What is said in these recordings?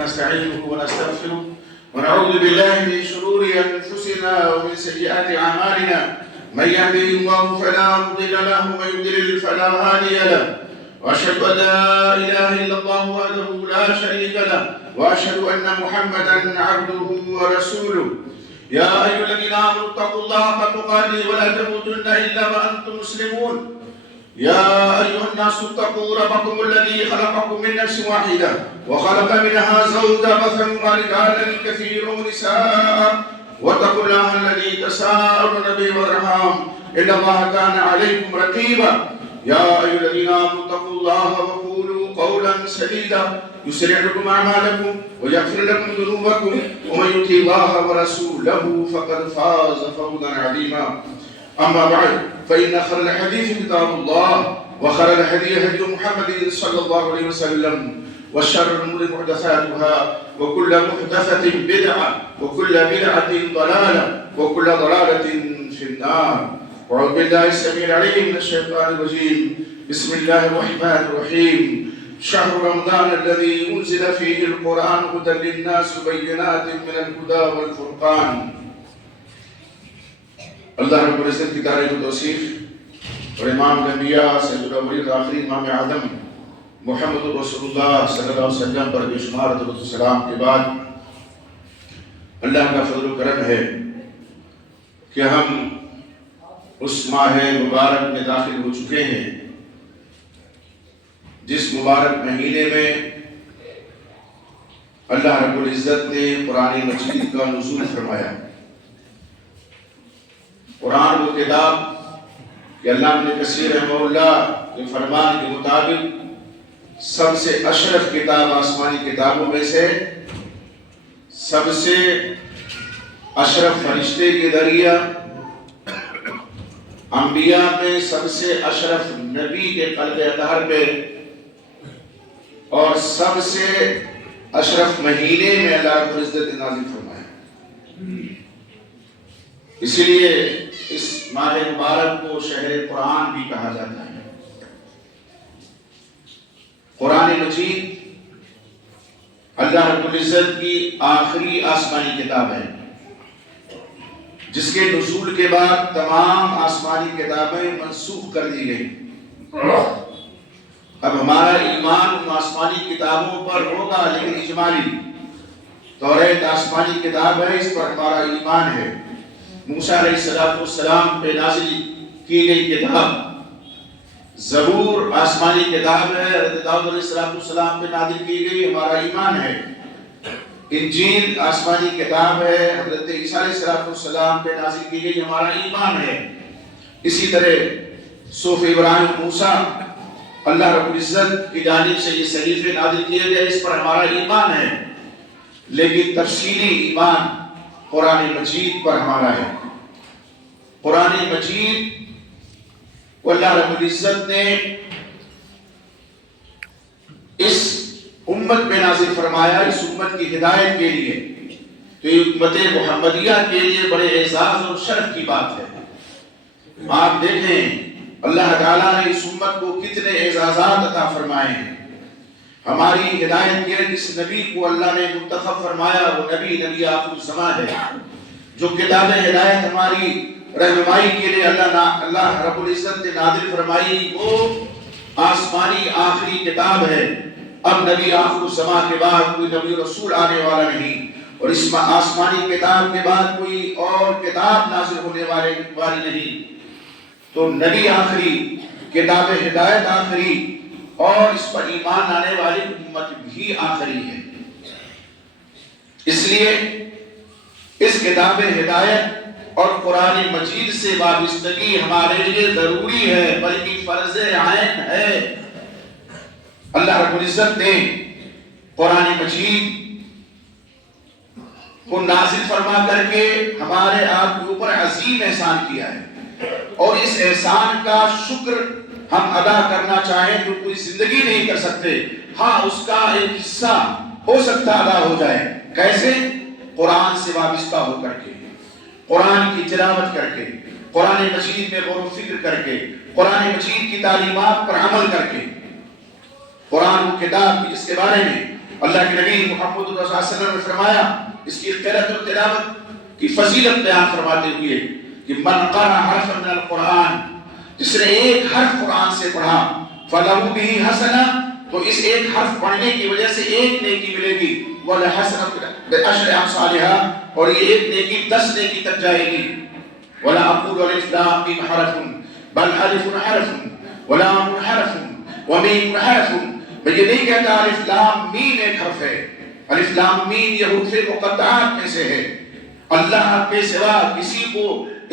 ونستعينه ونستغفره ونعوذ بالله من شرور أنفسنا ومن سيئات أعمالنا من يهده الله فلا مضل له ومن يضلل فلا هادي له وأشهد أن لا إله إلا الله وحده لا شريك له وأشهد أن محمدا عبده ورسوله يا أيها الذين آمنوا اتقوا الله حق تقاته ولا تموتن إلا وأنتم مسلمون يا أيها الناس اتقوا ربكم الذي خلقكم من نفس واحدة وخلق منها زوجها وبث منهما رجالا كثيرا ونساء واتقوا الله الذي تساءلون به والأرحام إن الله كان عليكم رقيبا يا أيها الذين آمنوا اتقوا الله وقولوا قولا سديدا يصلح لكم أعمالكم ويغفر لكم ذنوبكم ومن يطع الله ورسوله فقد فاز فوزا عظيما أما بعد فإن خير الحديث كتاب الله وخير الهدي هدي محمد صلى الله عليه وسلم وشر الأمور محدثاتها وكل محدثة بدعة وكل بدعة ضلالة وكل ضلالة في النار. أعوذ بالله السميع العليم من الشيطان الرجيم. بسم الله الرحمن الرحيم. شهر رمضان الذي أنزل فيه القرآن هدى للناس وبينات من الهدى والفرقان. اللہ رب العزت کی تعریف و توصیف اور امام الانبیاء سید الاولین والآخرین امام اعظم محمد رسول اللہ صلی اللہ علیہ وسلم پر بے شمار درود و سلام کے بعد اللہ کا فضل و کرم ہے کہ ہم اس ماہ مبارک میں داخل ہو چکے ہیں جس مبارک مہینے میں اللہ رب العزت نے قرآن مجید کا نزول فرمایا. قرآن وہ کتاب کہ اللہ ابن کثیر رحمہ اللہ کے فرمان کے مطابق سب سے اشرف کتاب آسمانی کتابوں میں سے سب سے اشرف فرشتے کے ذریعہ انبیاء میں سب سے اشرف نبی کے قلب اطہر پہ اور سب سے اشرف مہینے میں اللہ رب العزت نازل فرمایا. اسی لیے اس ماہ مبارک کو شہر قرآن بھی کہا جاتا ہے. قرآن مجید اللہ رب العزت کی آخری آسمانی کتاب ہے جس کے نزول کے بعد تمام آسمانی کتابیں منسوخ کر دی گئی. اب ہمارا ایمان ان آسمانی کتابوں پر ہوگا لیکن اجمالی. توریت آسمانی کتاب ہے، اس پر ہمارا ایمان ہے. موسیٰ علیہ السلام پہ نازل کی گئی کتاب. زبور آسمانی کتاب ہے، حضرت داؤد علیہ السلام پہ نازل کی گئی، ہمارا ایمان ہے. انجیل آسمانی کتاب ہے، حضرت عیسیٰ علیہ السلام پہ نازل کی گئی، ہمارا ایمان ہے. اسی طرح صحف ابراہیم موسیٰ اللہ رب العزت کی جانب سے یہ صحیفے نازل کیے گئے، اس پر ہمارا ایمان ہے. لیکن تفصیلی ایمان قرآن مجید پر ہمارا ہے. قرآن مجید کو اللہ رب العزت نے اس امت میں نازل فرمایا، اس امت کی ہدایت کے لیے. تو یہ امت محمدیہ کے لیے بڑے اعزاز اور شرف کی بات ہے. آپ دیکھیں اللہ تعالیٰ نے اس امت کو کتنے اعزازات عطا فرمائے ہیں. ہماری ہدایت کے لیے جس نبی کو اللہ نے منتخب فرمایا وہ نبی آخر الزمان ہے. جو کتاب ہدایت ہماری رہنمائی کے لیے اللہ رب العزت نے نازل فرمائی وہ آسمانی آخری کتاب ہے. اب نبی آخر الزمان کے بعد کوئی نبی رسول آنے والا نہیں، اور اس آسمانی کتاب کے بعد کوئی اور کتاب نازل ہونے والی نہیں. تو نبی آخری، کتاب ہدایت آخری، اور اس پر ایمان آنے والی امت بھی آخری ہے. اس لیے اس کتاب ہدایت اور قرآن مجید سے وابستگی ہمارے لیے ضروری ہے بلکہ فرض عین ہے. اللہ رب العزت نے قرآن مجید کو نازل فرما کر کے ہمارے آپ کے اوپر عظیم احسان کیا ہے، اور اس احسان کا شکر ہم ادا کرنا چاہیں تو کوئی زندگی نہیں کر سکتے. ہاں اس کا ایک حصہ ہو سکتا ادا ہو جائے. کیسے؟ قرآن سے وابستہ ہو کر کے، قرآن کی تلاوت کر کے، قرآن مجید میں غور و فکر کر کے، قرآن مجید کی تعلیمات پر عمل کر کے. قرآن وہ کتاب جس کے بارے میں اللہ کے نبی محمد صلی اللہ علیہ وسلم نے فرمایا اس کی قرأت و تلاوت کی فضیلت بیان فرماتے ہوئے کہ من قرأ حرفا من القرآن، جس نے ایک حرف قرآن سے پڑھا، فَلَهُ بِهِ حَسَنَةٌ، تو اس ایک حرف پڑھنے کی وجہ سے ایک نیکی ملے گی، وَلَحَسَنَةٌ بِعَشْرِ أَمْثَالِهَا، اور یہ ایک نیکی 10 نیکی تک جائے گی۔ وَلَا أَقُولُ أَلِف لام مِيم حرف بل ألف حرف ولام حرف ومیم حرف، میں یہ نہیں کہتا الف لام میم ایک حرف ہے، الف لام میم یہ حروف مقطعات میں سے ہے، اللہ کے سوا کسی کو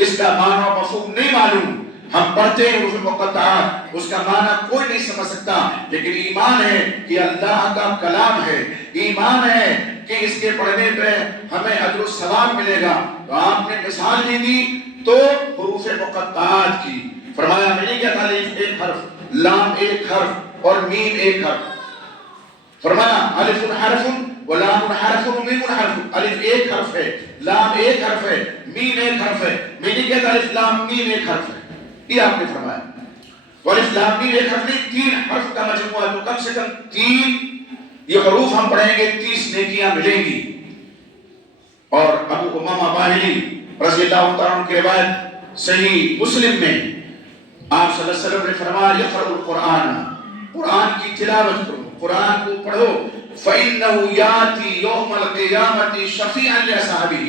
اس کا معنی و مفہوم نہیں معلوم، ہم پڑھتے ہیں حروف مقطعات، اس کا معنی کوئی نہیں سمجھ سکتا، لیکن ایمان ہے کہ اللہ کا کلام ہے، ایمان ہے کہ اس کے پڑھنے پہ ہمیں اجر و ثواب ملے گا۔ تو آپ نے مثال نہیں دی تو حروف مقطعات کی، فرمایا میں نہیں کہتا الف ایک حرف، لام ایک حرف اور میم ایک حرف، فرمایا الف حرف ولام حرف ومیم حرف، الف ایک حرف ہے، لام ایک حرف ہے، میم ایک حرف ہے، میں نہیں کہتا الف لام میم ایک حرف ہے، یہ آپ نے فرمایا۔ تو الف لام میم ایک حرف نہیں، 3 حرف کا مجموعہ، تو کم سے کم 3 یہ حروف ہم پڑھیں گے 30 نیکیاں ملیں گی۔ اور ابو امامہ باہلی رضی اللہ تعالیٰ عنہ کی روایت صحیح مسلم میں آپ صلی اللہ علیہ وسلم نے فرمایا یقرأ القرآن، قرآن کی تلاوت کرو، قرآن کو پڑھو، فَإِنَّهُ يَأْتِي يَوْمَ الْقِيَامَةِ شَفِيعًا لِأَصْحَابِهِ،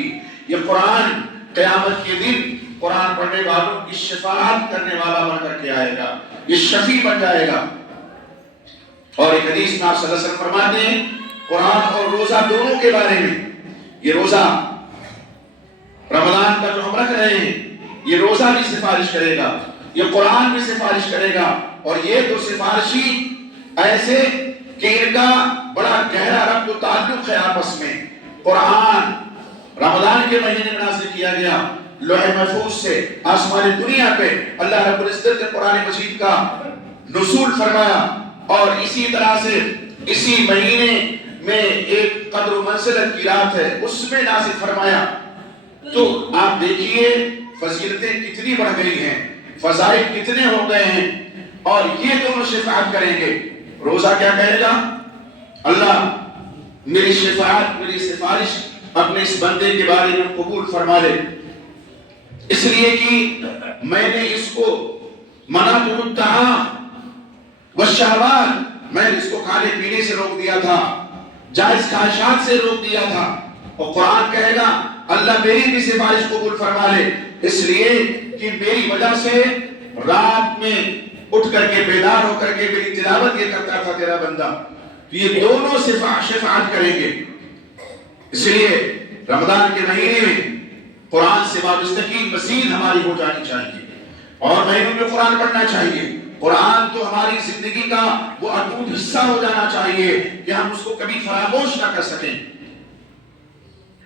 یہ قرآن قیامت کے دن قرآن پڑھنے والوں کی شفاعت کرنے والا بن کر کے آئے گا، یہ شفیع بن جائے گا۔ اور ایک حدیث میں آپ صلی اللہ علیہ وسلم فرماتے ہیں قرآن اور روزہ دونوں کے بارے میں، یہ روزہ رمضان کا جو ہم رکھ رہے ہیں یہ روزہ بھی سفارش کرے گا، یہ قرآن بھی سفارش کرے گا، اور یہ دو سفارشی ایسے کہ ان کا بڑا گہرا ربط و تعلق ہے آپس میں۔ قرآن رمضان کے مہینے میں نازل کیا گیا، لوح محفوظ سے آسمان دنیا پہ اللہ رب العزت نے قرآن مجید کا نزول فرمایا، اور اسی طرح سے اسی مہینے میں ایک قدر و منزلت کی رات ہے اس میں نازل فرمایا۔ تو آپ دیکھیے فضیلتیں کتنی بڑھ گئی ہیں، فضائل کتنے ہو گئے ہیں، اور یہ دونوں شفاعت کریں گے۔ روزہ کیا کہے گا؟ اللہ میری شفاعت، میری سفارش اپنے اس بندے کے بارے میں قبول فرما لے، اس لیے کہ میں نے اس کو منعت الطعام والشہوات، میں نے اس کو کھانے پینے سے روک دیا تھا، جائز خواہشات سے روک دیا تھا، اور قرآن کہے گا اللہ میری بھی سفارش قبول فرما لے، اس لیے کہ میری وجہ سے رات میں اٹھ کر کے بیدار ہو کر کے میری تلاوت یہ کرتا تھا تیرا بندہ، یہ دونوں شفاعت کریں گے۔ اس لیے رمضان کے مہینے میں قرآن سے وابستگی مزید ہماری ہو جانی چاہیے، اور مہینوں میں قرآن پڑھنا چاہیے۔ قرآن تو ہماری زندگی کا وہ اٹوٹ حصہ ہو جانا چاہیے کہ ہم اس کو کبھی فراموش نہ کر سکیں۔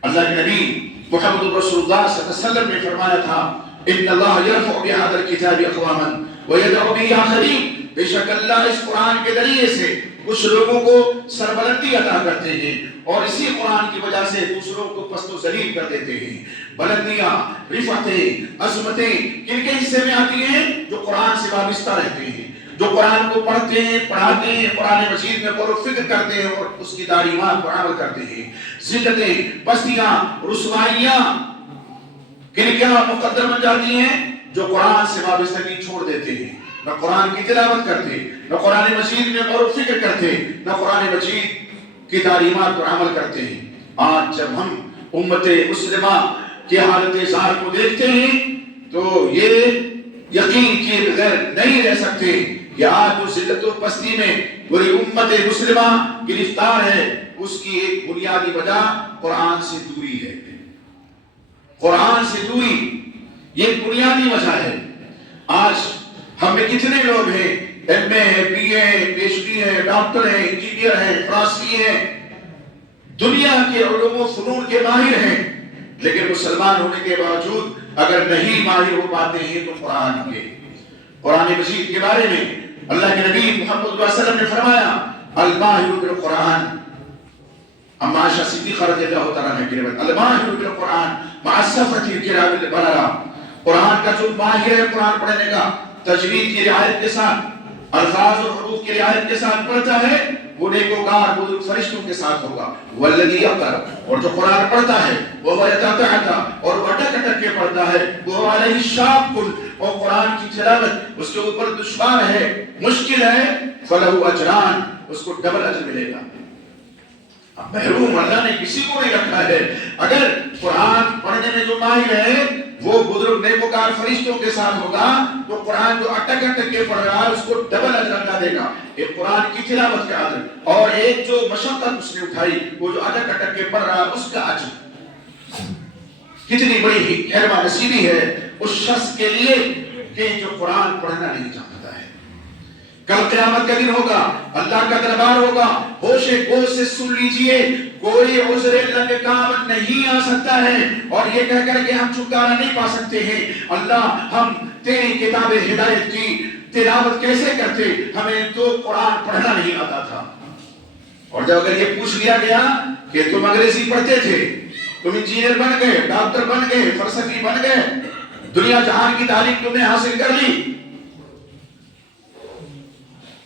اللہ کے نبی محمد رسول اللہ صلی اللہ علیہ وسلم نے فرمایا تھا ان اللہ یرفع بهذا الكتاب اقواما ويدع به آخرین، بے شک اللہ اس قرآن کے ذریعے سے کچھ لوگوں کو سربلندی عطا کرتے ہیں، اور اسی قرآن کی وجہ سے دوسروں کو پست و ذلیل کر دیتے ہیں۔ بلندیاں، رفعتیں، عظمتیں کن کے حصے میں آتی ہیں؟ جو قرآن سے وابستہ رہتے ہیں، جو قرآن کو پڑھتے ہیں، پڑھاتے ہیں، قرآن مجید میں غور و فکر کرتے ہیں اور اس کی تعلیمات پر عمل کرتے ہیں۔ ذلتیں، پستیاں، رسوائیاں کن کیا مقدر بن جاتی ہیں؟ جو قرآن سے وابستگی چھوڑ دیتے ہیں، نہ قرآن کی تلاوت کرتے، نہ قرآن مجید میں غور و فکر کرتے، نہ قرآن مجید کی تعلیمات پر عمل کرتے ہیں۔ آج جب ہم امت مسلمہ کی حالت زار کو دیکھتے ہیں تو یہ یقین کیے بغیر نہیں رہ سکتے کہ آج جو ذلت و پستی میں پوری امت مسلمہ گرفتار ہے، اس کی ایک بنیادی وجہ قرآن سے دوری ہے۔ قرآن سے دوری یہ بنیادی وجہ ہے۔ آج ہم میں کتنے لوگ ہیں، ایم اے ہیں، بی اے ہیں، پی ایچ ڈی ہیں، ڈاکٹر ہیں، انجینئر ہیں، فلسفی ہیں، دنیا کے علوم و فنون کے ماہر ہیں، لیکن مسلمان ہونے کے باوجود اگر نہیں ماہر ہو پاتے ہیں تو قرآن مجید کے بارے میں اللہ کے نبی محمد صلی اللہ علیہ وسلم نے فرمایا الماہر بالقرآن، اما عائشہ صدیقہ رضی اللہ تعالیٰ عنہا کی روایت، الماہر بالقرآن مع الصفوة الکرام البررہ، قرآن کا جو ماہر ہے قرآن پڑھنے کا، تجوید کی رعایت کے ساتھ، الفاظ اور حروف کی رعایت کے ساتھ پڑھتا ہے، وہ نیکوکار بزرگ فرشتوں کے ساتھ ہوگا. والذی یقرأ، اور جو قرآن پڑھتا ہے وہ یتتعتع، اور وہ اٹک اٹک کے پڑھتا ہے، وہ علیہ شاق، اور قرآن کی تلاوت اس کے اوپر دشوار ہے، مشکل ہے، فلہ اجران، اس کو ڈبل اجر ملے گا. محروم اللہ نے کسی کو نہیں رکھا ہے. اگر قرآن پڑھنے میں جو ماہر ہے وہ بزرگ نیکوکار فرشتوں کے ساتھ ہوگا تو قرآن جو اٹک اٹک کے پڑھ رہا ہے اس کو ڈبل اجر اللہ دے گا. ایک قرآن کی تلاوت کا اجر، اور ایک جو مشقت اس نے اٹھائی وہ جو اٹک اٹک کے پڑھ رہا ہے اس کا اجر. کتنی بڑی خیر نصیبی ہے اس شخص کے لیے کہ جو قرآن پڑھنا نہیں جانتا ہے. کل قیامت کا دن ہوگا، اللہ کا دربار ہوگا، ہوش گوش سے سن لیجئے، کوئی عذر لنگکام نہیں آ سکتا ہے اور یہ کہہ کر کہ ہم چھٹکارا نہیں پا سکتے ہیں. اللہ ہم تیری کتاب ہدایت کی تلاوت کیسے کرتے، ہمیں تو قرآن پڑھنا نہیں آتا تھا. اور جب اگر یہ پوچھ لیا گیا کہ تم انگریزی پڑھتے تھے، تم انجینئر بن گئے، ڈاکٹر بن گئے، فلسفی بن گئے، دنیا جہان کی تعلیم تم نے حاصل کر لی،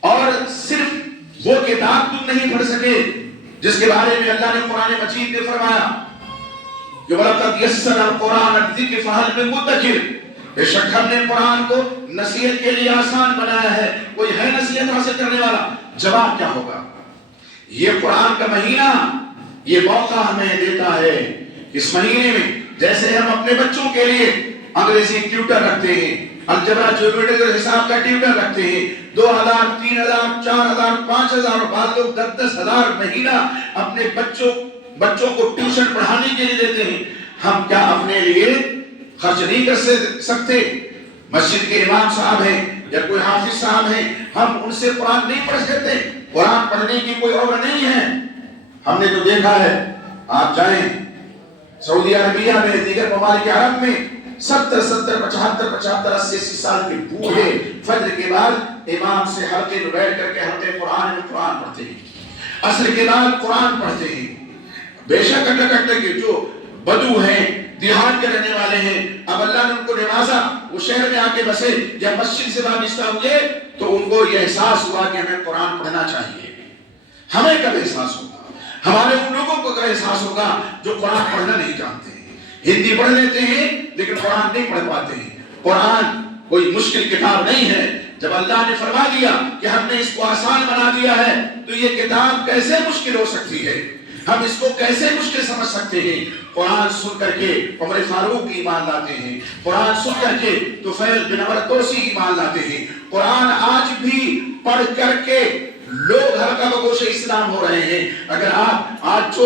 اور صرف وہ کتاب تم نہیں پڑھ سکے جس کے بارے میں اللہ نے قرآن مجید میں فرمایا کہ وَلَقَدْ يَسَّرْنَا الْقُرْآنَ لِلذِّكْرِ فَهَلْ مِن مُدَّكِرٍ، بے شک ہم نے قرآن کو نصیحت کے لیے آسان بنایا ہے، کوئی ہے نصیحت حاصل کرنے والا؟ جواب کیا ہوگا؟ یہ قرآن کا مہینہ یہ موقع ہمیں دیتا ہے. اس مہینے میں جیسے ہم اپنے بچوں کے لیے انگریزی ٹیوٹر رکھتے ہیں، الجبرا جیومیٹری اور حساب کا ٹیوٹر رکھتے ہیں، 2000 3000 4000 5000 اور بعض لوگ 10,000 مہینہ اپنے بچوں کو ٹیوشن پڑھانے کے لیے دیتے ہیں. ہم کیا اپنے لیے خرچ نہیں کر سکتے؟ مسجد کے امام صاحب ہیں یا کوئی حافظ صاحب ہیں، ہم ان سے قرآن نہیں پڑھ سکتے؟ قرآن پڑھنے کی کوئی عمر نہیں ہے. ہم نے تو دیکھا ہے، آپ جائیں سعودی عربیہ میں، دیگر ممالک عرب میں 70 75 80 سال کے بوڑھے فجر کے بعد امام سے حلقے میں بیٹھ کر کے حلقے قرآن میں قرآن پڑھتے ہیں، عصر کے بعد قرآن پڑھتے ہیں. بے شک اٹک کے جو بدو ہیں، دیہات کے رہنے والے ہیں، اب اللہ نے ان کو نوازا، وہ شہر میں آ کے بسے یا مسجد سے وابستہ ہوئے تو ان کو یہ احساس ہوا کہ ہمیں قرآن پڑھنا چاہیے. ہمیں کب احساس ہوگا؟ ہمارے ان لوگوں کو کب احساس ہوگا جو قرآن پڑھنا نہیں جانتے ہیں؟ ہندی پڑھ لیتے ہیں لیکن قرآن نہیں پڑھ پاتے ہیں. قرآن کوئی مشکل کتاب نہیں ہے. جب اللہ نے فرما دیا کہ ہم نے اس کو آسان بنا دیا ہے تو یہ کتاب کیسے مشکل ہو سکتی ہے؟ ہم اس کو کیسے مشکل سمجھ سکتے ہیں؟ قرآن سن کر کے عمر فاروق ایمان لاتے ہیں، قرآن سن کر کے طفیل بن عمر توسی ایمان لاتے ہیں. قرآن آج بھی پڑھ کر کے لوگ حلقہ بگوش اسلام ہو رہے ہیں. اگر آپ آج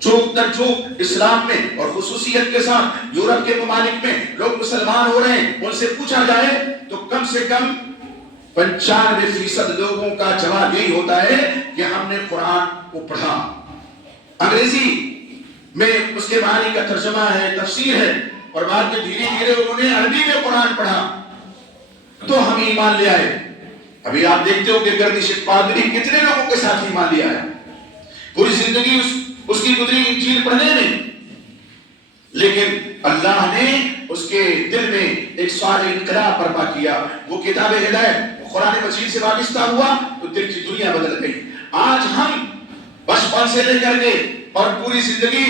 چوک در چوک اسلام میں اور خصوصیت کے ساتھ یورپ کے ممالک میں لوگ مسلمان ہو رہے ہیں، ان سے پوچھا جائے تو کم سے کم 95% لوگوں کا جواب یہی ہوتا ہے کہ ہم نے قرآن کو پڑھا. انگریزی میں اس کے معنی کا ترجمہ ہے، تفسیر ہے، اور بعد میں دھیرے دھیرے انہوں نے عربی میں قرآن پڑھا تو ہم ایمان لے آئے. ابھی آپ دیکھتے ہو کہ گردش پادری کتنے لوگوں کے ساتھ ایمان لے آیا، پوری زندگی اس کی گزری انجیل پڑھنے میں، لیکن اللہ نے اس کے دل میں ایک سوال انقلاب برپا کیا. وہ کتاب ہدایت قرآن مجید سے وابستہ ہوا تو دل کی دنیا بدل گئی. آج ہم بچپن سے لے کر کے اور پوری زندگی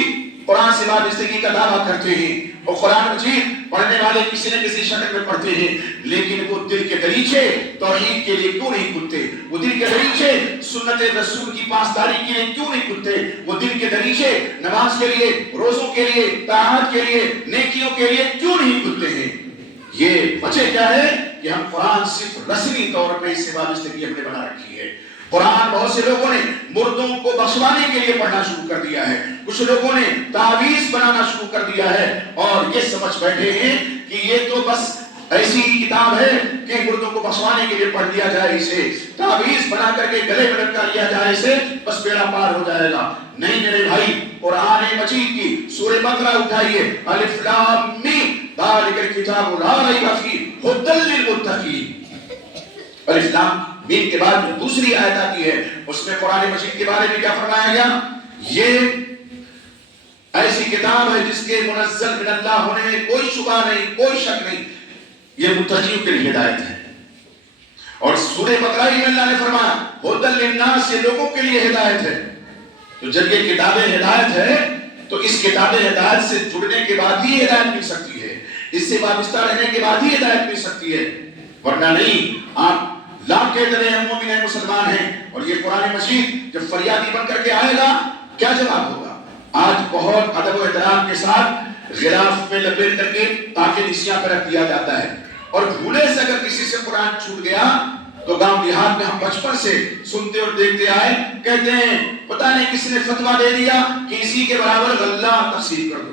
قرآن سے وابستگی کا دعویٰ کرتے ہیں اور قرآن مجید پڑھنے والے کسی نہ کسی شکل میں پڑھتے ہیں، لیکن وہ دل کے دریچے توحید کے لیے کیوں نہیں کھلتے؟ وہ دل کے دریچے سنت رسول کی پاسداری کے لیے کیوں نہیں کھلتے؟ وہ دل کے دریچے نماز کے لیے، روزوں کے لیے، طاعات کے لیے، نیکیوں کے لیے کیوں نہیں کھلتے ہیں؟ یہ وجہ کیا ہے کہ ہم قرآن صرف رسمی طور پہ اس سے وابستگی ہم نے بنا رکھی ہے. قرآن بہت سے لوگوں نے مردوں کو بخشوانے کے لیے پڑھنا شروع کر دیا ہے، کچھ لوگوں نے تعویذ بنانا شروع کر دیا ہے اور یہ سمجھ بیٹھے ہیں کہ یہ تو بس ایسی کتاب ہے کہ مردوں کو بخشوانے کے لیے پڑھ دیا جائے، اسے تعویذ بنا کر کے گلے میں لٹکا لیا جائے، اسے بس بیڑا پار ہو جائے گا. نہیں میرے بھائی، قرآن مجید کی سورہ بقرہ اٹھائیے، الف لام میم ذالک الکتاب لا ریب فیہ ھدی للمتقین. الف لام میم کے بعد جو دوسری آیت آتی ہے اس میں قرآن مجید کے بارے میں کیا فرمایا گیا؟ یہ ایسی کتاب ہے جس کے منزل من اللہ ہونے میں کوئی شبہ نہیں، کوئی شک نہیں، یہ متقیوں کے لیے ہدایت ہے. اور سورہ بقرہ میں اللہ نے فرمایا ھدی للناس، یہ لوگوں کے لیے ہدایت ہے۔ تو جب یہ کتاب ہدایت ہے تو اس کتاب ہدایت سے جڑنے کے بعد ہی ہدایت مل سکتی ہے، اس سے وابستہ رہنے کے بعد ہی ہدایت مل سکتی ہے، ورنہ نہیں۔ آپ لاکھ کہتے رہے ہم مومن ہیں، مسلمان ہیں، اور یہ قرآن مجید جب فریادی بن کر کے آئے گا کیا جواب ہوگا؟ آج بہت ادب و احترام کے ساتھ غلاف میں لپیٹ کر کے تاکہ نسیاں پر رکھ دیا جاتا ہے، اور بھولے سے اگر کسی سے قرآن چھوٹ گیا تو گاؤں دیہات میں ہم بچپن سے سنتے اور دیکھتے آئے، کہتے ہیں پتہ نہیں کس نے فتویٰ دے دیا کہ اسی کے برابر غلہ تقسیم کر دو۔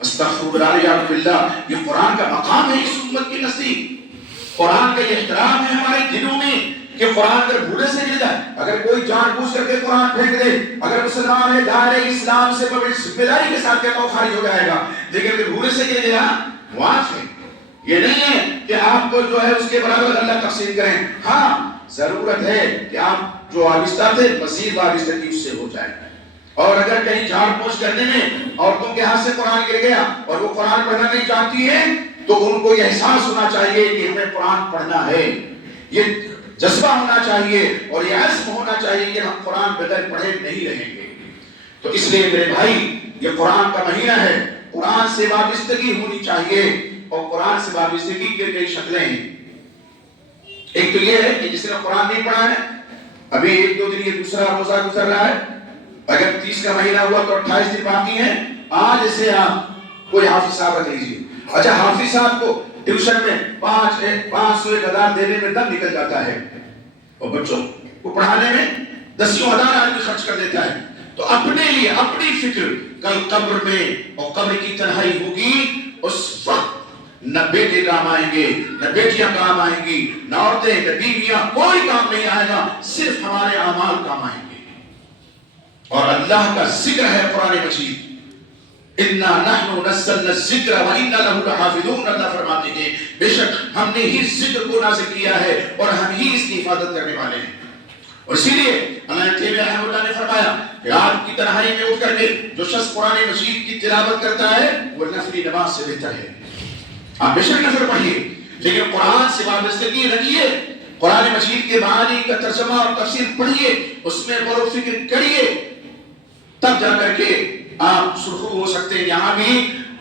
استغفر اللہ، یہ قرآن کا مقام ہے اس امت کے نزدیک، قرآن کا یہ احترام ہے ہمارے دلوں میں کہ قرآن اگر بھولے سے گر جائے، اگر کوئی جان بوجھ کر کے قرآن پھینک دے، اگر مسلمان ہے دائرہ اسلام سے بڑی ذمہ داری کے ساتھ کہتا ہوں خارج ہو جائے گا، لیکن اگر بھولے سے گر گیا معاف ہے۔ یہ نہیں ہے کہ آپ کو جو ہے اس کے برابر اللہ تقسیم کریں، ہاں ضرورت ہے کہ آپ جو وابستہ تھے مزید وابستگی اس سے ہو جائے، اور اگر کہیں جھاڑ پوچھ کرنے میں عورتوں کے ہاتھ سے قرآن گر گیا اور وہ قرآن پڑھنا نہیں چاہتی ہے تو ان کو یہ احساس ہونا چاہیے کہ ہمیں قرآن پڑھنا ہے، یہ جذبہ ہونا چاہیے اور یہ عزم ہونا چاہیے کہ ہم قرآن بغیر پڑھے نہیں رہیں گے۔ تو اس لیے میرے بھائی یہ قرآن کا مہینہ ہے، قرآن سے وابستگی ہونی چاہیے، اور قرآن سے وابستگی کی کئی شکلیں ہیں۔ ایک تو یہ ہے کہ جس نے قرآن نہیں پڑھا ہے، ابھی ایک دو دن یہ دوسرا روزہ گزر رہا ہے، اگر 30 کا مہینہ ہوا تو 28 دن باقی ہیں، آج سے آپ کوئی حافظ صاحب رکھ لیجیے۔ اچھا حافظ صاحب کو ٹیوشن میں 500-1000 دینے میں دم نکل جاتا ہے، اور بچوں کو پڑھانے میں 10,000 آدمی خرچ کر دیتا ہے، تو اپنے لیے اپنی فکر کل قبر میں اور قبر کی تنہائی ہوگی، اس وقت نہ بیٹے کام آئیں گے، نہ بیٹیاں کام آئیں گی، نہ عورتیں، نہ بیویاں، کوئی کام نہیں آئے گا، صرف ہمارے اعمال کام آئیں گے۔ اور اللہ کا ذکر ہے قرآن مجید، اِنَّا نَحْنُ نَزَّلْنَا الذِّكْرَ وَإِنَّا لَهُ لَحَافِظُونَ، اللہ فرماتے ہیں بے شک ہم نے ہی ذکر کو نازل کیا ہے اور ہم ہی اس کی حفاظت کرنے والے ہیں۔ اور اسی لیے اللہ رحمہ اللہ نے فرمایا کہ رات کی تنہائی میں اٹھ کر کے جو شخص قرآن مجید کی تلاوت کرتا ہے وہ نفلی نماز سے بہتر ہے۔ آپ بے شک نفل پڑھیے لیکن قرآن سے وابستگی رکھیے، قرآن مجید کے معانی کا ترجمہ اور تفسیر پڑھیے، اس میں غور و فکر کریے، تب جا کر کے آپ سرخرو ہو سکتے ہیں، یہاں بھی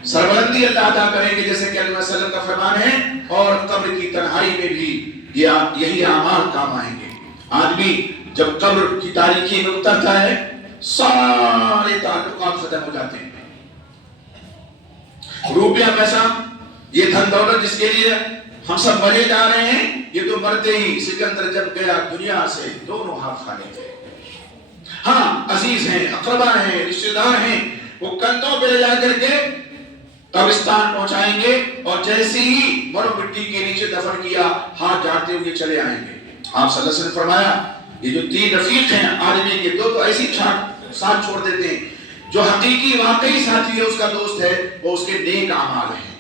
سربلندی اللہ عطا کریں گے جیسے کہ اللہ صلی اللہ علیہ وسلم کا فرمان ہے، اور قبر کی تنہائی میں بھی یہی اعمال کام آئیں گے۔ آدمی جب قبر کی تاریکی میں اترتا ہے سارے تعلقات ختم ہو جاتے ہیں، روپیہ پیسہ، یہ دھن دولت جس کے لیے ہم سب مرے جا رہے ہیں، یہ تو مرتے ہی سکندر جب گیا دنیا سے دونوں ہاتھ خالی تھے۔ ہاں عزیز ہیں، اقربا ہیں، رشتہ دار ہیں، وہ کندھوں پہ لے جا کر کے قبرستان پہنچائیں گے، اور جیسے ہی مرو مٹی کے نیچے دفن کیا ہاتھ جاڑتے ہوئے چلے آئیں گے۔ آپ صلی اللہ علیہ وسلم نے فرمایا یہ جو 3 رفیق ہیں آدمی کے، 2 تو ایسی ساتھ چھوڑ دیتے ہیں، جو حقیقی واقعی ساتھی ہے اس کا دوست ہے وہ اس کے نیک اعمال ہیں۔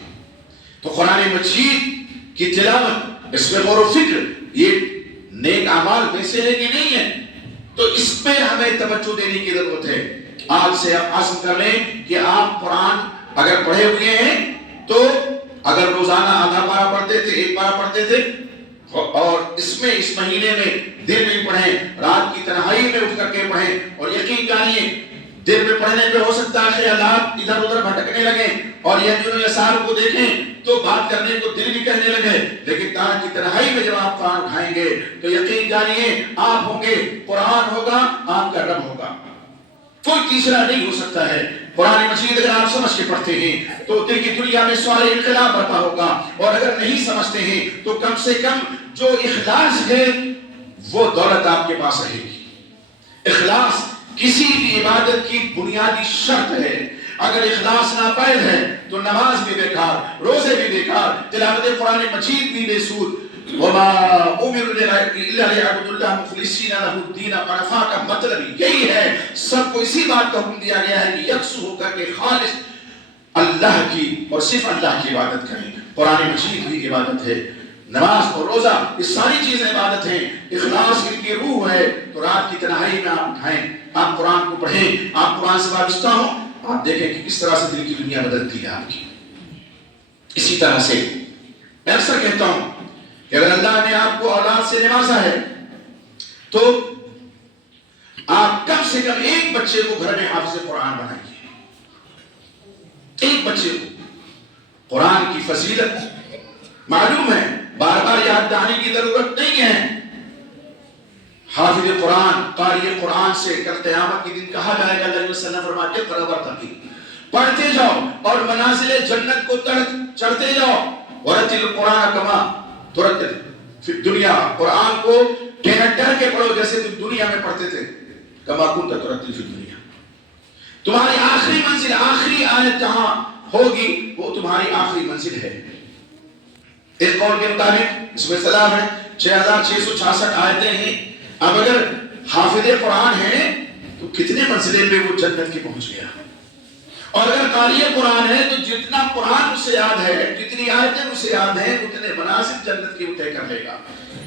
تو قرآن مجید کی تلاوت، اس میں غور و فکر، یہ نیک اعمال میں سے ہے کہ نہیں ہے، تو اس پہ ہمیں توجہ دینے کی ضرورت ہے۔ آج سے آپ عزم کر لیں کہ آپ قرآن اگر پڑھے ہوئے ہیں تو اگر روزانہ آدھا پارہ پڑھتے تھے، 1 پارہ پڑھتے تھے، اور اس مہینے میں دن میں پڑھیں، رات کی تنہائی میں اٹھ کر کے پڑھیں، اور یقین جانیے دن میں پڑھنے پہ ہو سکتا ہے خیالات ادھر ادھر بھٹکنے لگیں اور یمین و یسار کو دیکھیں تو بات کرنے کو دل بھی کہنے لگے، لیکن رات کی تنہائی میں جب آپ قرآن اٹھائیں گے تو یقین جانیے آپ ہوں گے، قرآن ہوگا، آپ کا رب ہوگا، کوئی تیسرا نہیں ہو سکتا ہے۔ قرآن مجید اگر آپ سمجھ کے پڑھتے ہیں تو دل کی دنیا میں سوال انقلاب برپا ہوگا، اور اگر نہیں سمجھتے ہیں تو کم سے کم جو اخلاص ہے وہ دولت آپ کے پاس رہے گی۔ اخلاص کسی بھی عبادت کی بنیادی شرط ہے، اگر اخلاص ناپید ہے تو نماز بھی بیکار، روزے بھی بیکار، تلاوت قرآن مجید بھی بے سود۔ وَمَا أُمِرُوا إِلَّا لِيَعْبُدُوا اللَّهَ مُخْلِصِينَ لَهُ الدِّينَ، حنفاء کا مطلب یہی ہے، سب کو اسی بات کا حکم دیا گیا ہے کہ یکسو ہو کر کے خالص اللہ کی اور صرف اللہ کی عبادت کریں۔ قرآن مجید بھی عبادت ہے، نماز اور روزہ یہ ساری چیزیں عبادت ہیں، اخلاص ان کی روح ہے۔ تو رات کی تنہائی میں آپ اٹھائیں، آپ قرآن کو پڑھیں، آپ قرآن سے وابستہ ہوں، آپ دیکھیں کہ کس طرح سے دل کی دنیا بدلتی ہے آپ کی۔ اسی طرح سے میں اکثر کہتا ہوں کہ اگر اللہ نے آپ کو اولاد سے نوازا ہے تو آپ کم سے کم ایک بچے کو گھر میں حافظ قرآن بنائیے، ایک بچے کو۔ قرآن کی فضیلت معلوم ہے، بار بار یاد دہانی کی ضرورت نہیں ہے۔ حافظ قرآن، قاری قرآن سے کل قیامت کے دن کہا جائے گا، اللہ علیہ وسلم فرماتے ہیں قرآن ترقی، پڑھتے جاؤ اور منازل جنت کو چڑھتے جاؤ۔ ورتل القرآن کما ترتل فی الدنیا، قرآن کو ٹھہر کے پڑھو جیسے تم دنیا میں پڑھتے تھے، کما کنت ترتل فی الدنیا۔ تمہاری آخری منزل، آخری آیت جہاں ہوگی وہ تمہاری آخری منزل ہے۔ ایک قول کے مطابق اس میں سلام ہے 6666 آیتیں ہیں۔ اب اگر حافظ قرآن ہیں تو کتنے منزلے پہ وہ جنت کی پہنچ گیا، اور اگر قاری قرآن ہے تو جتنا قرآن اسے یاد ہے، جتنی آیتیں اسے یاد ہیں، اتنے مناسب جنت کی وہ طے کر لے گا۔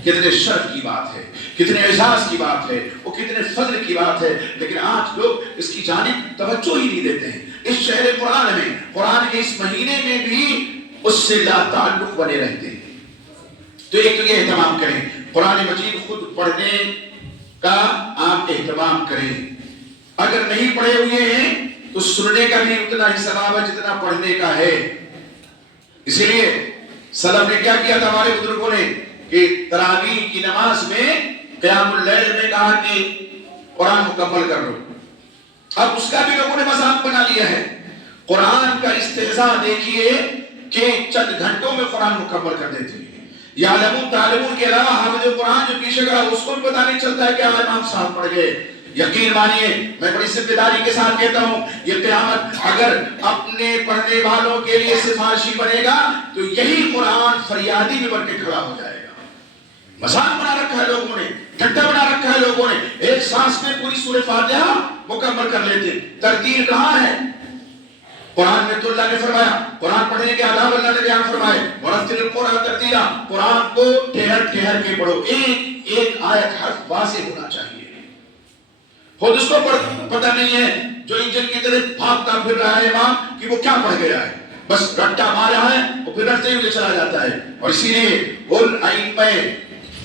کتنے شرف کی بات ہے، کتنے اعزاز کی بات ہے، وہ کتنے فضل کی بات ہے، لیکن آج لوگ اس کی جانب توجہ ہی نہیں دیتے ہیں۔ اس شہر قرآن میں، قرآن کے اس مہینے میں بھی اس سے لا تعلق بنے رہتے ہیں۔ تو ایک تو یہ اہتمام کریں، قرآن مجید خود پڑھنے کا آپ اہتمام کریں۔ اگر نہیں پڑھے ہوئے ہیں تو سننے کا بھی اتنا ہی ثواب ہے جتنا پڑھنے کا ہے۔ اسی لیے سلف نے کیا کیا تھا ہمارے بزرگوں نے کہ تراویح کی نماز میں قیام اللیل میں کہا کہ قرآن مکمل کر لو۔ اب اس کا بھی لوگوں نے مذاق بنا لیا ہے۔ قرآن کا استہزاء دیکھیے کہ چند گھنٹوں میں قرآن مکمل کر دیتے ہیں۔ یعلمون تعلمون کے علاوہ حافظ قرآن جو پیچھے گیا اس کو بھی پتا نہیں چلتا ہے کہ امام صاحب پڑھ گئے۔ یقین مانیے، میں بڑی ذمہ داری کے ساتھ کہتا ہوں، یہ قیامت اگر اپنے پڑھنے والوں کے لیے سفارشی بنے گا تو یہی قرآن فریادی بھی بن کے کھڑا ہو جائے گا۔ مذاق بنا رکھا ہے لوگوں نے، ٹھٹا بنا رکھا ہے لوگوں نے، ایک سانس میں پوری سورہ فاتحہ مکمل کر لیتے۔ ترتیل کہاں ہے؟ قرآن میں تو اللہ نے فرمایا، قرآن پڑھنے کے آداب اللہ نے بیان فرمائے، ورتل القرآن ترتیلا، قرآن کو ٹھہر ٹھہر کے پڑھو، ایک ایک آیت حرف واضح ہونا چاہیے۔ خود اس کو پتہ نہیں ہے جو انجن کی طرح بھاگتا پھر رہا ہے امام کہ وہ کیا پڑھ گیا ہے، بس رٹا مار رہا ہے وہ پھر رٹتے ہوئے چلا جاتا ہے۔ اور اسی لیے ان ائمہ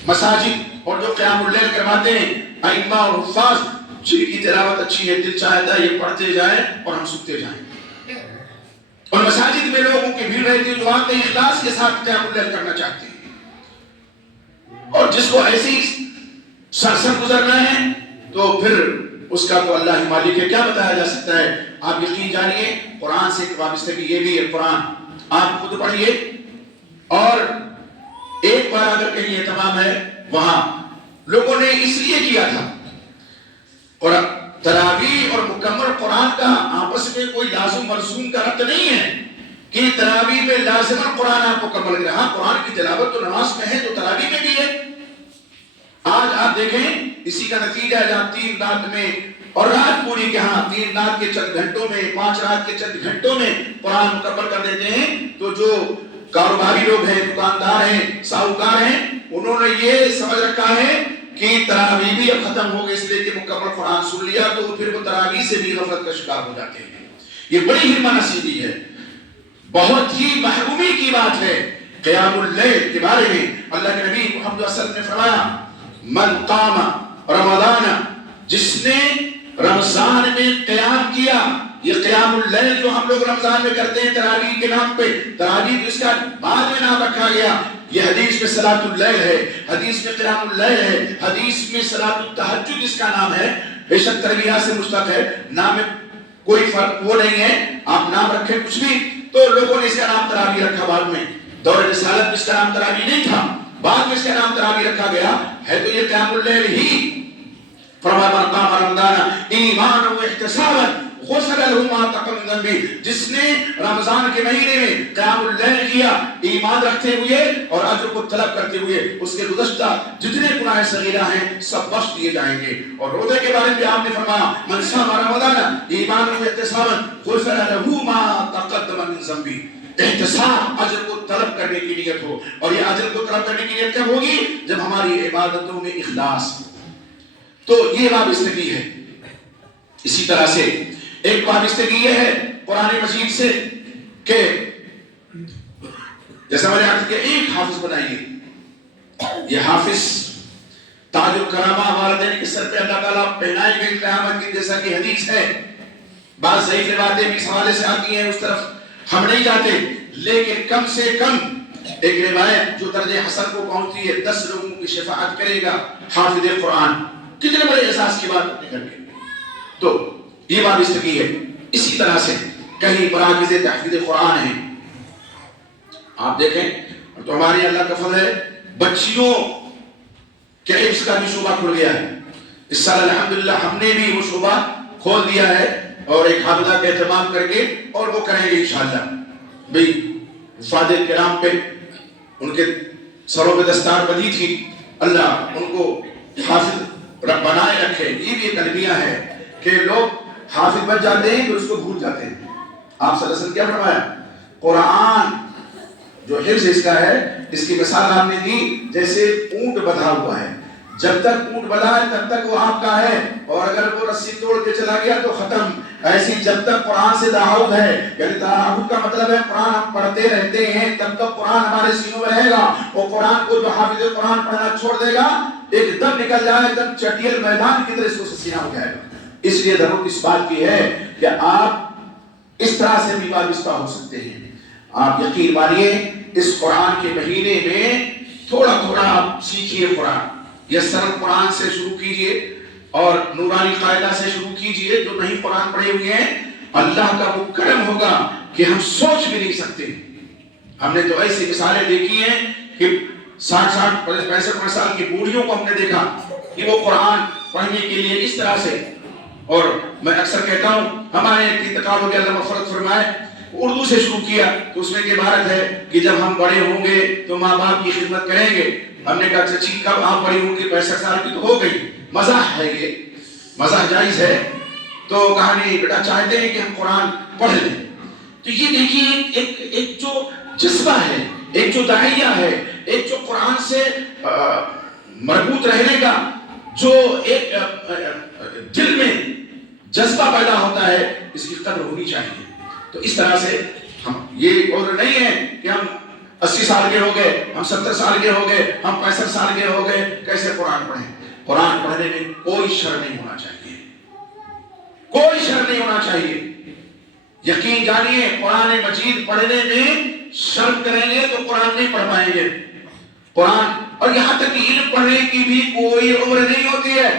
مساجد اور جو قیام اللیل کرواتے ہیں، ائمہ اور حفاظ جن کی تلاوت اچھی ہے، دل چاہتا ہے یہ پڑھتے جائیں اور ہم سنتے جائیں۔ اور مساجد میں لوگوں کی بھیڑ رہتی ہے جو آتے ہیں اخلاص کے ساتھ قیام اللیل کرنا چاہتے ہیں، اور جس کو ایسے ہی سرسر گزرنا ہے تو پھر اس کا تو اللہ ہی مالک ہے، کیا بتایا جا سکتا ہے۔ آپ یقین جانیے قرآن سے وابستگی یہ بھی ہے، قرآن آپ خود پڑھیے، اور ایک بار اگر کہیں اہتمام ہے وہاں لوگوں نے اس لیے کیا تھا، تراویح اور مکمل قرآن کا آپس میں کوئی لازم ملزوم کا ربط نہیں ہے کہ تراویح میں لازماً قرآن آپ مکمل کریں۔ ہاں قرآن کی تلاوت تو نماز میں ہے تو تراویح میں بھی ہے۔ آج آپ دیکھیں اسی کا نتیجہ ہے جہاں 3 رات میں اور رات پوری کے ہاں 3 رات کے چند گھنٹوں میں 5 رات کے چند گھنٹوں میں قرآن مکمل کر دیتے ہیں، تو جو کاروباری لوگ ہیں، دکاندار ہیں، ساہوکار ہیں، انہوں نے یہ سمجھ رکھا ہے کہ تراویح بھی اب ختم ہو گئی، اس لیے کہ مکمل قرآن سن لیا تو پھر وہ تراویح سے بھی غفلت کا شکار ہو جاتے ہیں۔ یہ بڑی ہی نصیبی ہے، بہت ہی محرومی کی بات ہے۔ قیام اللیل کے بارے میں اللہ کے نبی محمد صلی اللہ علیہ وسلم نے فرمایا، من قام رمضان، جس نے رمضان میں قیام کیا، یہ قیام اللیل جو ہم لوگ رمضان میں کرتے ہیں تراویح کے نام پہ، تراویح اس کا بعد میں نام رکھا گیا، یہ حدیث میں صلاۃ اللیل ہے، حدیث میں قیام اللیل ہے، حدیث میں صلاۃ التہجد اس کا نام ہے، بے شک تربیہ سے مشتق ہے، نام میں کوئی فرق وہ نہیں ہے، آپ نام رکھیں کچھ بھی، تو لوگوں نے اس کا نام تراویح رکھا بعد میں، دور رسالت میں اس کا نام تراویح نہیں تھا، بعد میں اس کا نام تراویح رکھا گیا ہے، تو یہ قیام اللیل ہی۔ فرمایا من قام رمضان ایمانا و احتسابا غفر له ما تقدم من ذنبه، جس نے رمضان کے مہینے میں قیام اللیل کیا ایمان رکھتے ہوئے اور اجر کو طلب کرتے ہوئے، اس کے گزشتہ جتنے گناہ صغیرہ ہیں سب بخش دیے جائیں گے۔ اور روزے کے بارے میں آپ نے فرمایا من صام رمضان ایمانا و احتسابا غفر له ما تقدم من ذنبه، احتساب اجر کو طلب کرنے کی نیت ہو، اور یہ اجر کو طلب کرنے کی نیت کب ہوگی؟ جب ہماری عبادتوں میں اخلاص، تو یہ وابستگی ہے۔ اسی طرح سے ایک وابستگی یہ ہے قرآن مجید سے کہ جیسا میں نے عرض کیا ایک حافظ بنائیے، یہ حافظ تاج الکرامہ والدین کے سر پہ اللہ تعالیٰ پہنائے گئے قیامت کی، جیسا کہ حدیث ہے. بعض ضعیف روایتیں بھی اس حوالے سے آتی ہیں، اس طرف ہم نہیں جاتے، لیکن کم سے کم ایک روایت جو درجہ حسن کو پہنچتی ہے 10 لوگوں کی شفاعت کرے گا حافظ قرآن. کتنے بڑے احساس کی بات کر کے تو یہ بات اس کی ہے. اسی طرح سے کہیں مراکز تحفیظ قرآن ہیں. آپ دیکھیں تو ہماری اللہ کا فضل ہے، بچیوں کے حفظ کا بھی شعبہ کھل گیا ہے. اس سال الحمدللہ ہم نے بھی وہ شعبہ کھول دیا ہے اور ایک حافظہ کا اہتمام کر کے اور وہ کریں گے انشاءاللہ. بھئی فاضل کرام پہ ان کے سروں پہ دستار بندی تھی، اللہ ان کو حافظ بنائے رکھے. یہ بھی ایک المیہ ہے کہ لوگ حافظ بن جاتے ہیں پھر اس کو بھول جاتے ہیں. آپ صلی اللہ علیہ وسلم کیا فرمایا؟ قرآن جو حفظ اس کا ہے، اس کی مثال آپ نے دی جیسے اونٹ بندھا ہوا ہے. جب تک اونٹ بندھا ہے تب تک وہ آپ کا ہے، اور اگر وہ رسی توڑ کے چلا گیا تو ختم. ایسی جب تک قرآن سے تعاہد ہے، یعنی تعاہد کا مطلب ہے قرآن ہم پڑھتے رہتے ہیں تب تک قرآن ہمارے سینوں میں رہے گا. اور قرآن کو جو حافظ قرآن پڑھنا چھوڑ دے گا، ایک دم نکل جائے، ایک دم چٹیل میدان کی طرح اس کو سینہ ہو جائے گا. اس لیے ضرورت اس بات کی ہے کہ آپ اس طرح سے بھی وابستہ ہو سکتے ہیں. آپ یقین مانیے اس قرآن کے مہینے میں تھوڑا تھوڑا آپ سیکھیے قرآن. یہ سرل قرآن سے شروع کیجئے اور نورانی قاعدہ سے شروع کیجئے. جو نہیں قرآن پڑھے ہوئے ہیں اللہ کا وہ کرم ہوگا کہ ہم سوچ بھی نہیں سکتے. ہم نے تو ایسی مثالیں دیکھی ہیں کہ 60-65 سال کی بوڑھیوں کو ہم نے دیکھا کہ وہ قرآن پڑھنے کے لیے اس طرح سے. اور میں اکثر کہتا ہوں ہمارے انتقال ہو گیا، اللہ مغفرت فرمائے، اردو سے شروع کیا تو اس میں یہ عبارت ہے کہ جب ہم بڑے ہوں گے تو ماں باپ کی خدمت کریں گے. ہم نے کہا چچی کب آپ بڑی ہوں گی؟ 65 سال کی تو ہو گئی. مزاح ہے، یہ مزاح جائز ہے. تو کہا نہیں بیٹا چاہتے ہیں کہ ہم قرآن پڑھ لیں. تو یہ دیکھیے ایک جو جذبہ ہے، ایک جو داعیہ ہے، ایک جو قرآن سے مربوط رہنے کا جو ایک دل میں جذبہ پیدا ہوتا ہے، اس کی قدر ہونی چاہیے. تو اس طرح سے ہم یہ عذر نہیں ہے کہ ہم 80 سال کے ہو گئے، ہم 70 سال کے ہو گئے، ہم 65 سال کے ہو گئے، کیسے قرآن پڑھیں؟ قرآن پڑھنے میں کوئی شر نہیں ہونا چاہیے، کوئی شر نہیں ہونا چاہیے. یقین جانیے قرآن مجید پڑھنے میں شرم کریں گے تو قرآن نہیں پڑھ پائیں گے. قرآن اور یہاں تک کہ علم پڑھنے کی بھی کوئی عمر نہیں ہوتی ہے.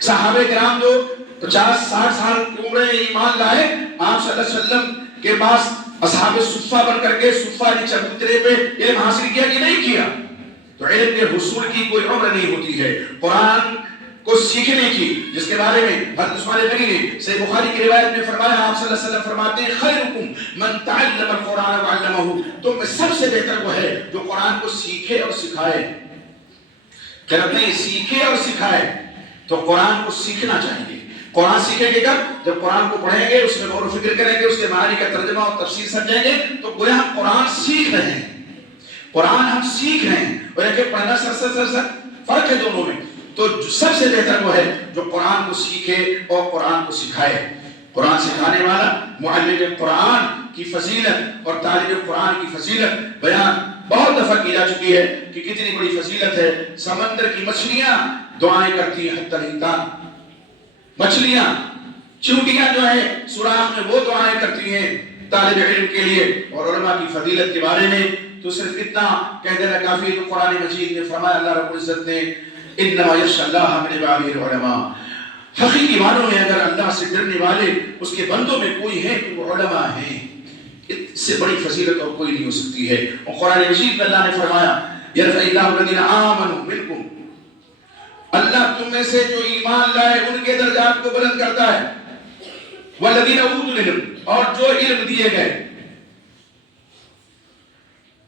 صحابہ کرام جو 50-60 سال کی عمر میں ایمان لائے، آپ صلی اللہ علیہ وسلم کے پاس اصحاب صفہ بن کر کے صفہ کی چبوترے پہ علم حاصل کیا کہ نہیں کیا؟ تو علم کے حصول کی کوئی عمر نہیں ہوتی ہے. قرآن کو سیکھنے کی، جس کے بارے میں حضرت عثمان غنی نے صحیح بخاری کی روایت میں فرمایا، آپ صلی اللہ علیہ وسلم فرماتے ہیں خیرکم من تعلم القرآن وعلمہ، تم میں سب سے بہتر وہ ہے جو قرآن کو سیکھے اور سکھائے. خیرت نہیں، سیکھے اور سکھائے. تو قرآن کو سیکھنا چاہیے. قرآن سیکھیں گے کب؟ جب قرآن کو پڑھیں گے، اس میں غور و فکر کریں گے، اس کے معنی کا ترجمہ اور تفسیر سمجھیں گے تو گویا ہم قرآن سیکھ رہے ہیں. قرآن ہم سیکھ رہے ہیں، اور ایک پڑھنا سر فرق ہے دونوں میں. تو سب سے بہتر وہ ہے جو قرآن کو سیکھے اور قرآن کو سکھائے. قرآن سکھانے والا معلم قرآن کی فضیلت اور طالب قرآن کی فضیلت بیان بہت دفعہ کی جا چکی ہے کہ کتنی بڑی فضیلت ہے. سمندر کی مچھلیاں دعائیں کرتی ہیں، حتی الحیتان، مچھلیاں چونٹیاں جو ہیں سوراخ میں وہ دعائیں کرتی ہیں طالب علم کے لیے. اور علماء کی فضیلت کے بارے میں تو صرف اتنا کہہ دینا کافی ہے کہ قرآن مجید نے فرمایا، اللہ رب العزت نے انما یخشی اللہ من عباده العلماء، حقیقی معنوں میں اگر اللہ سے ڈرنے والے اس کے بندوں میں کوئی ہے تو وہ علماء ہیں. اس سے بڑی فضیلت اور کوئی نہیں ہو سکتی ہے. اور قرآن مجید میں اللہ نے فرمایا یرفع اللہ الذین آمنوا منکم، اللہ تم میں سے جو ایمان لائے ان کے درجات کو بلند کرتا ہے. والذین اوتوا العلم، اور جو علم دیے گئے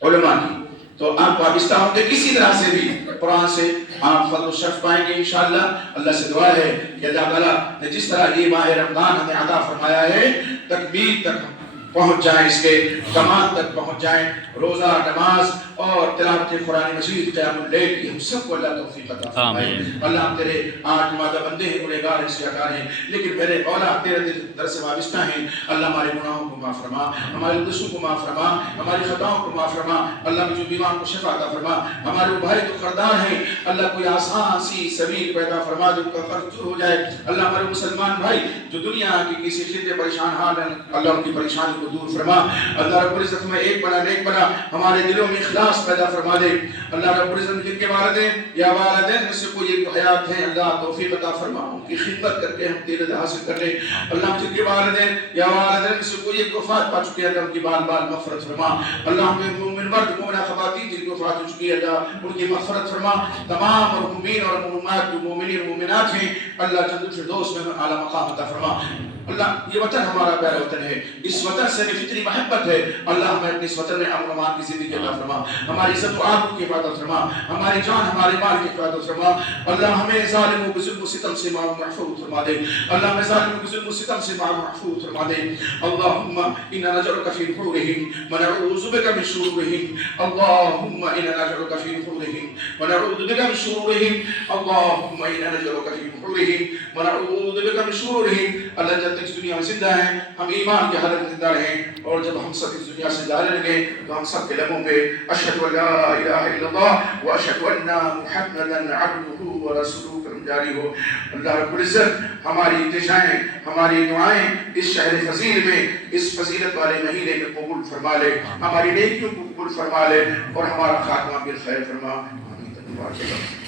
علماء کی. تو آپ وابستہ ہوں گے کسی طرح سے بھی قرآن سے، آپ فضل و شرف پائیں گے انشاءاللہ. اللہ سے دعا ہے کہ اللہ تعالیٰ نے جس طرح یہ ماہ رمضان ہمیں عطا فرمایا ہے تکمیل تک پہنچ جائیں، اس کے کمال تک پہنچ جائیں. روزہ، نماز اور تلاوت قرآن مجید قیام اللیل کی ہم سب کو اللہ توفیق عطا فرمائے۔ اللہ ہم تیرے آج مادہ بندے ہیں، گنہگار ہیں، سیاکار ہیں، لیکن میرے مولا تیرے در سے وابستہ ہیں۔ اللہ ہمارے گناہوں کو معاف فرما، ہمارے قصور کو معاف فرما، ہماری خطاؤں کو معاف فرما۔ اللہ جو بیمار کو شفا عطا فرما، ہمارے وہ بھائی جو خردار ہیں اللہ کوئی آسان سی سبیل پیدا فرما جو کا قرض دور ہو جائے۔ اللہ ہمارے مسلمان بھائی جو دنیا کی کسی خطے پریشان حال ہیں اللہ ان کی پریشانی کو دور فرما۔ اللہ رب العزت میں ایک بنا نیک بنا، ہمارے دلوں میں اخلاص پیدا فرما دے۔ اللہ رب العزت جن کے والدین یا والدین میں سے کوئی ایک حیات ہیں اللہ توفیق عطا فرما، ان کی خدمت کر کے ہم تیرے رضا حاصل کر لیں۔ اللہ جن کے والدین یا والدین میں سے کوئی ایک وفات پا چکے ہیں اللہ ان کی بال بال مغفرت فرما۔ اللہ ہمیں مومن مرد مومنہ خواتین جن کی وفات ہو چکی ہے اللہ ان کی مغفرت فرما۔ تمام مرحومین اور مرحومات جو مومنین اور مومنات ہیں اللہ جنت الفردوس میں اعلیٰ مقام عطا فرما۔ اللہ یہ وطن ہمارا پیارا وطن ہے، اس وطن سے ہمیں فطری محبت ہے۔ اللہ ہمیں اپنے اس وطن میں امن و امان کی زندگی عطا فرما، ہماری عزت و آبرو کی حفاظت فرما، ہماری جان ہمارے مال کی حفاظت فرما۔ اللہ ہمیں ظالموں کے ظلم و ستم سے محفوظ فرما دے، اللہ ہمیں ظالموں کے ظلم و ستم سے محفوظ فرما دے۔ اللہم انا نجعلک فی نحورہم ونعوذ بک من شرورہم، اللہم انا نجعلک فی نحورہم ونعوذ بک من شرورہم، اللہم انا نجعلک فی نحورہم ونعوذ بک من شرورہم۔ اللہ جب تک اس دنیا میں زندہ ہیں ہم ایمان کی حالت میں زندہ رہیں، اور جب ہم سب اس دنیا سے جانے لگے تو ہم سب کے لبوں پہ اشہد ان لا الہ الا اللہ واشہد ان محمدا عبدہ ورسولہ کرم جاری ہو۔ اللہ رب العزت ہماری التجائیں ہماری دعائیں اس شہر فضیل میں اس فضیلت والے مہینے میں قبول فرما لے، ہماری نیکیوں کو قبول فرما لے اور ہمارا خاتمہ بالخیر فرما۔